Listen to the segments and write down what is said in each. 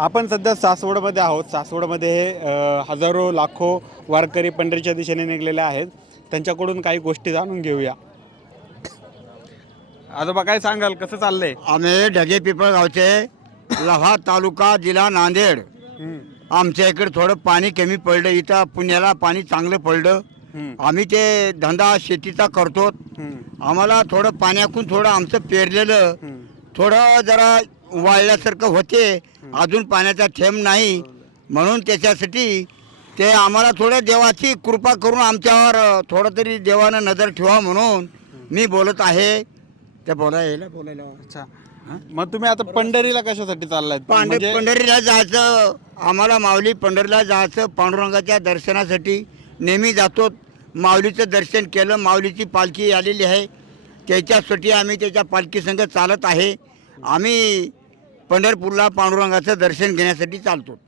आपण सध्या सासवडमध्ये आहोत. सासवडमध्ये हजारो लाखो वारकरी पंढरीच्या दिशेने निघलेले आहेत. त्यांच्याकडून काही गोष्टी जाणून घेऊया. आजोबा काय सांगाल, कसं चाललंय? आम्ही ढगे पिंपळगावचे, लव्हा तालुका, जिल्हा नांदेड. आमच्या इकडे थोडं पाणी कमी पडलं, इथं पुण्याला पाणी चांगलं पडलं. आम्ही ते धंदा शेतीचा करतो. आम्हाला थोडं पाण्याकून थोडं आमचं पेरलेलं थोडं जरा वाळल्यासारखं होते. अजून पाण्याचा थेंब नाही, म्हणून त्याच्यासाठी ते आम्हाला थोडं देवाची कृपा करून आमच्यावर थोडं तरी देवानं नजर ठेवा म्हणून मी बोलत आहे. ते बोलायला अच्छा, मग तुम्ही आता पंढरीला कशासाठी चाललाय? पंढरीला जायचं, आम्हाला माऊली पंढरीला जायचं, पांडुरंगाच्या दर्शनासाठी नेहमी जातो. माऊलीचं दर्शन केलं, माऊलीची पालखी आलेली आहे, त्याच्यासाठी आम्ही त्याच्या पालखीसंग चालत आहे. आम्ही पंढरपूरला पांडुरंगाचं दर्शन घेण्यासाठी चालतो.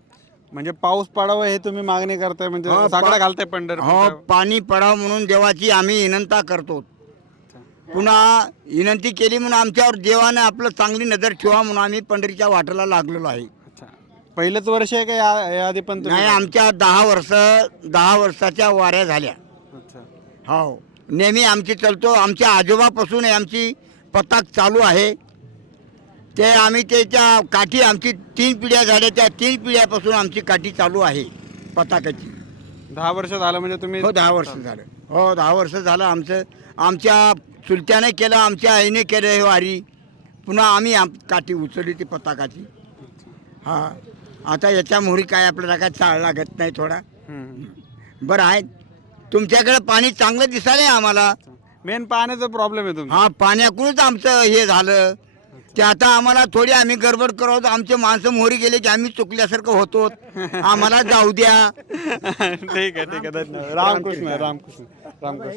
म्हणजे पाऊस पडावं हे तुम्ही मागणी करताय, म्हणजे हो, सगळं घालताय हो, पंढरपूर. पाणी पडावं म्हणून देवाची आम्ही विनंती करतो. पुन्हा विनंती केली म्हणून आमच्यावर देवानं आपलं चांगली नजर ठेवा म्हणून आम्ही पंढरीच्या वाटेला लागलेलो आहे. अच्छा, पहिलंच वर्ष आहे का या आधी पण तुम्ही? नाही, आमच्या 10 वर्षाच्या वाऱ्या झाल्या. अच्छा, हो, नेहमी आमची चालतो. आमच्या आजोबापासून आमची पताक चालू आहे. ते आम्ही त्याच्या काठी आमची 3 पिढ्या झाल्या, त्या 3 पिढ्यापासून आमची काठी चालू आहे पताकाची. 10 वर्ष झालं म्हणजे तुम्ही? हो, 10 वर्ष झालं. हो, 10 वर्ष झालं आमचं. आमच्या चुलत्याने केलं, आमच्या आईने केलं हे वारी. पुन्हा आम्ही काठी उचलली ती पताकाची. हां, आता याच्या मोहरी काय आपल्याला काय चाळ लागत नाही थोडा. बरं आहे, तुमच्याकडे पाणी चांगलं दिसायला आम्हाला. मेन पाण्याचा प्रॉब्लेम आहे तुमचा. हा, पाण्याकडूनच आमचं हे झालं. ते आता आम्हाला थोडी आम्ही गडबड करतो. आमचे माणसं मोहरी गेले की आम्ही चुकल्यासारखं होतो. आम्हाला जाऊ द्या. ठीक आहे, ठीक आहे, धन्यवाद. रामकृष्ण, रामकृष्ण, रामकृष्ण.